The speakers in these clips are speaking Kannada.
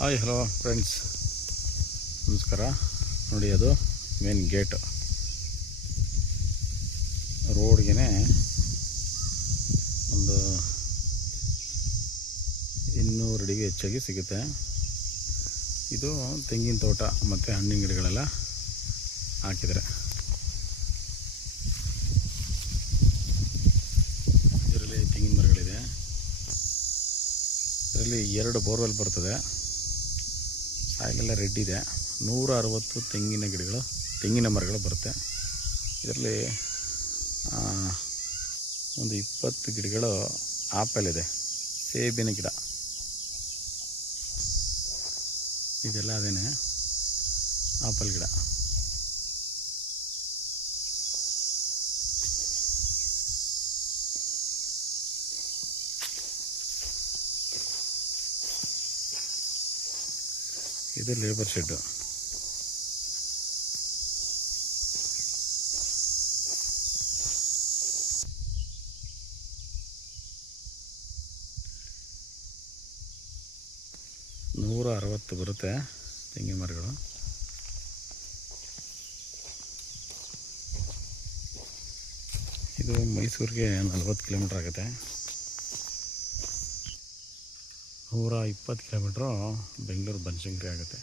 ಹಾಯ್ ಹಲೋ ಫ್ರೆಂಡ್ಸ್, ನಮಸ್ಕಾರ. ನೋಡಿ, ಅದು ಮೇನ್ ಗೇಟ್. ರೋಡ್ಗೆ ಒಂದು 200 ಅಡಿಗೆ ಹೆಚ್ಚಾಗಿ ಸಿಗುತ್ತೆ. ಇದು ತೆಂಗಿನ ತೋಟ ಮತ್ತು ಹಣ್ಣಿನ ಗಿಡಗಳೆಲ್ಲ ಹಾಕಿದ್ದಾರೆ. ಇದರಲ್ಲಿ ತೆಂಗಿನ ಮರಗಳಿದೆ. ಇದರಲ್ಲಿ 2 ಬೋರ್ವೆಲ್ ಬರ್ತದೆ. ಸಾಯಿಲೆಲ್ಲ ರೆಡ್ ಇದೆ. 160 ತೆಂಗಿನ ಮರಗಳು ಬರುತ್ತೆ. ಇದರಲ್ಲಿ ಒಂದು 20 ಗಿಡಗಳು ಆಪಲ್ ಇದೆ, ಸೇಬಿನ ಗಿಡ. ಇದೆಲ್ಲ ಅದೇನೆ ಆಪಲ್ ಗಿಡ. ಇದು ಲೇಬರ್ ಶೆಡ್ಡು. ನೂರ 60 ಬರುತ್ತೆ ತೆಂಗಿನ ಮರಗಳು. ಇದು ಮೈಸೂರಿಗೆ 40 ಕಿಲೋಮೀಟ್ರ್ ಆಗುತ್ತೆ. 120 ಕಿಲೋಮೀಟ್ರು ಬೆಂಗಳೂರು ಬನಶಂಕರಿ ಆಗುತ್ತೆ.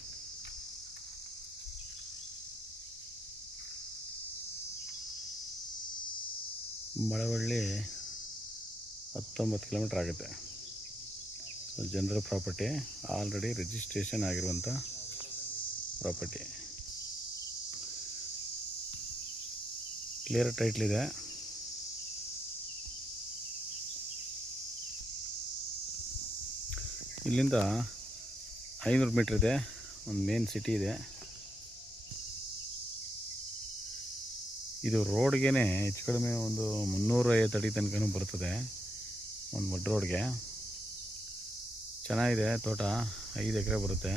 ಮಳವಳ್ಳಿ 19 ಕಿಲೋಮೀಟ್ರ್ ಆಗುತ್ತೆ. ಜನರಲ್ ಪ್ರಾಪರ್ಟಿ, ಆಲ್ರೆಡಿ ರಿಜಿಸ್ಟ್ರೇಷನ್ ಆಗಿರುವಂಥ ಪ್ರಾಪರ್ಟಿ. ಕ್ಲಿಯರ್ ಟೈಟ್ಲ್ ಇದೆ. ಇಲ್ಲಿಂದ 500 ಮೀಟ್ರ್ ಇದೆ, ಒಂದು ಮೇನ್ ಸಿಟಿ ಇದೆ. ಇದು ರೋಡ್ಗೆ ಹೆಚ್ಚು ಕಡಿಮೆ ಒಂದು 350 ಅಡಿ ತನಕ ಬರ್ತದೆ, ಒಂದು ಮಡ್ ರೋಡ್ಗೆ. ಚೆನ್ನಾಗಿದೆ ತೋಟ. 5 ಎಕರೆ ಬರುತ್ತೆ.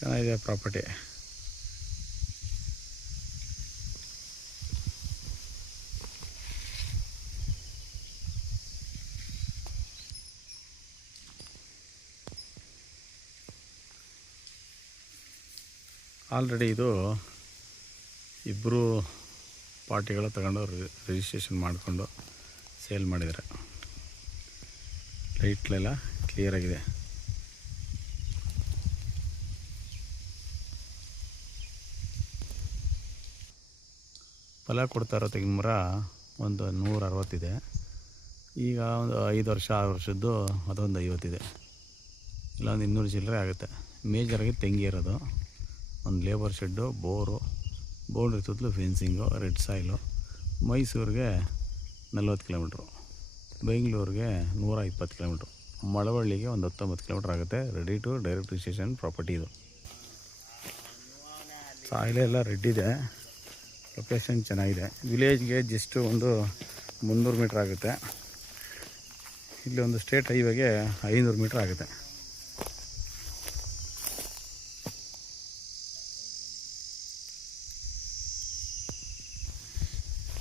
ಚೆನ್ನಾಗಿದೆ ಪ್ರಾಪರ್ಟಿ. ಆಲ್ರೆಡಿ ಇದು 2 ಪಾರ್ಟಿಗಳು ತಗೊಂಡು ರಿಜಿಸ್ಟ್ರೇಷನ್ ಮಾಡಿಕೊಂಡು ಸೇಲ್ ಮಾಡಿದ್ದಾರೆ. ಲೈಟ್ಲೆಲ್ಲ ಕ್ಲಿಯರಾಗಿದೆ. ಫಲ ಕೊಡ್ತಾ ಇರೋ ತೆಂಗಿನ ಮರ ಒಂದು 160 ಇದೆ. ಈಗ ಒಂದು 5 ವರ್ಷ 6 ವರ್ಷದ್ದು ಅದೊಂದು 50 ಇದೆ. ಇಲ್ಲ ಒಂದು 200 ಚಿಲ್ಲರೆ ಆಗುತ್ತೆ. ಮೇಜರಾಗಿ ತೆಂಗಿ ಇರೋದು. ಒಂದು ಲೇಬರ್ ಶೆಡ್ಡು, ಬೋರ್ಡ್ರ್ ಸುತ್ತಲೂ ಫೆನ್ಸಿಂಗು, ರೆಡ್ ಸಾಯಿಲು. ಮೈಸೂರಿಗೆ 40 ಕಿಲೋಮೀಟ್ರು, ಬೆಂಗಳೂರಿಗೆ 120 ಕಿಲೋಮೀಟ್ರು, ಮಳವಳ್ಳಿಗೆ ಒಂದು 19 ಕಿಲೋಮೀಟ್ರ್ ಆಗುತ್ತೆ. Ready to direct registration property ಇದು. ಸಾಯಿಲೆಲ್ಲ ರೆಡ್ ಇದೆ. ಲೊಕೇಶನ್ ಚೆನ್ನಾಗಿದೆ. ವಿಲೇಜ್ಗೆ ಜಸ್ಟ್ ಒಂದು 300 ಮೀಟ್ರ್ ಆಗುತ್ತೆ. ಇಲ್ಲಿ ಒಂದು ಸ್ಟೇಟ್ ಹೈವೇಗೆ 500 ಮೀಟ್ರ್ ಆಗುತ್ತೆ.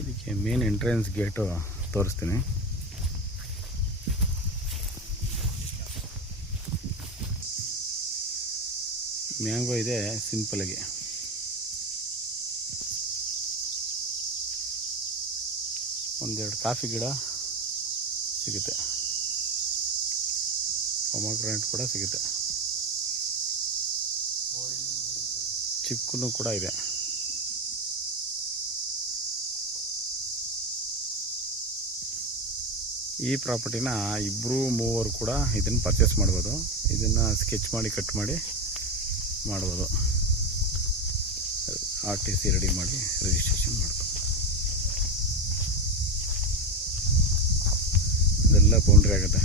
ಇದಕ್ಕೆ ಮೇನ್ ಎಂಟ್ರೆನ್ಸ್ ಗೇಟು ತೋರಿಸ್ತೀನಿ. ಮ್ಯಾಂಗೋ ಇದೆ ಸಿಂಪಲಾಗಿ. ಒಂದೆರಡು ಕಾಫಿ ಗಿಡ ಸಿಗುತ್ತೆ. ಪೊಮಗ್ರಾನೇಟ್ ಕೂಡ ಸಿಗುತ್ತೆ. ಚಿಕ್ಕೂ ಕೂಡ ಇದೆ. ಈ ಪ್ರಾಪರ್ಟಿನ 2-3 ಕೂಡ ಇದನ್ನು ಪರ್ಚೇಸ್ ಮಾಡ್ಬೋದು. ಇದನ್ನು ಸ್ಕೆಚ್ ಮಾಡಿ ಕಟ್ ಮಾಡಿ ಮಾಡ್ಬೋದು. RTC ರೆಡಿ ಮಾಡಿ ರಿಜಿಸ್ಟ್ರೇಷನ್ ಮಾಡ್ಬೋದು. ಇದೆಲ್ಲ ಬೌಂಡ್ರಿ ಆಗುತ್ತೆ.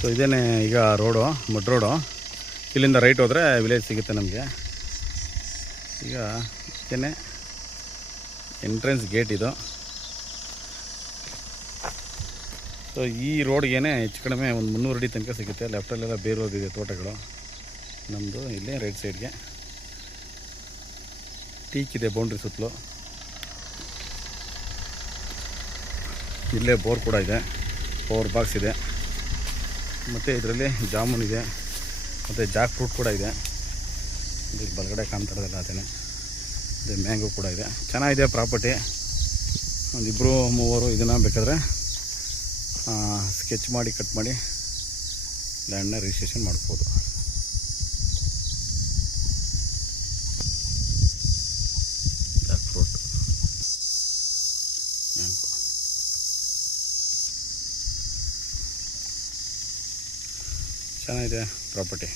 ಸೊ ಇದೇನೆ ಈಗ ರೋಡು, ಮಡ್ ರೋಡು. ಇಲ್ಲಿಂದ ರೈಟ್ ಹೋದರೆ ವಿಲೇಜ್ ಸಿಗುತ್ತೆ ನಮಗೆ. ಈಗ ಇದೇನೆ ಎಂಟ್ರೆನ್ಸ್ ಗೇಟ್ ಇದು. ಸೊ ಈ ರೋಡ್ಗೇನೆ ಹೆಚ್ಚು ಕಡಿಮೆ ಒಂದು 300 ಅಡಿ ತನಕ ಸಿಗುತ್ತೆ. ಲೆಫ್ಟಲ್ಲೆಲ್ಲ ಬೇರೋದಿದೆ ತೋಟಗಳು. ನಮ್ಮದು ಇಲ್ಲೇ ರೈಟ್ ಸೈಡ್ಗೆ ಟೀಕ್ ಇದೆ ಬೌಂಡ್ರಿ ಸುತ್ತಲೂ. ಇಲ್ಲೇ ಬೋರ್ ಕೂಡ ಇದೆ, ಪವರ್ ಬಾಕ್ಸ್ ಇದೆ, ಮತ್ತು ಇದರಲ್ಲಿ ಜಾಮೂನ್ ಇದೆ, ಮತ್ತು ಜಾಕ್ ಫ್ರೂಟ್ ಕೂಡ ಇದೆ. ಇದಕ್ಕೆ ಬಲಗಡೆ ಕಾಣ್ತಾ ಇರೋದಲ್ಲ ಅದೇ. ಇದು ಮ್ಯಾಂಗೋ ಕೂಡ ಇದೆ. ಚೆನ್ನಾಗಿದೆ ಪ್ರಾಪರ್ಟಿ. ಒಂದಿಬ್ಬರು ಮೂವರು ಇದನ್ನು ಬೇಕಾದರೆ ಸ್ಕೆಚ್ ಮಾಡಿ ಕಟ್ ಮಾಡಿ ಲ್ಯಾಂಡ್ನ ರಿಜಿಸ್ಟ್ರೇಷನ್ ಮಾಡ್ಬೋದು. ಜಾಕ್ ಫ್ರೂಟ್, ಮ್ಯಾಂಗೋ ಚೆನ್ನಾಗಿದೆ ಪ್ರಾಪರ್ಟಿ.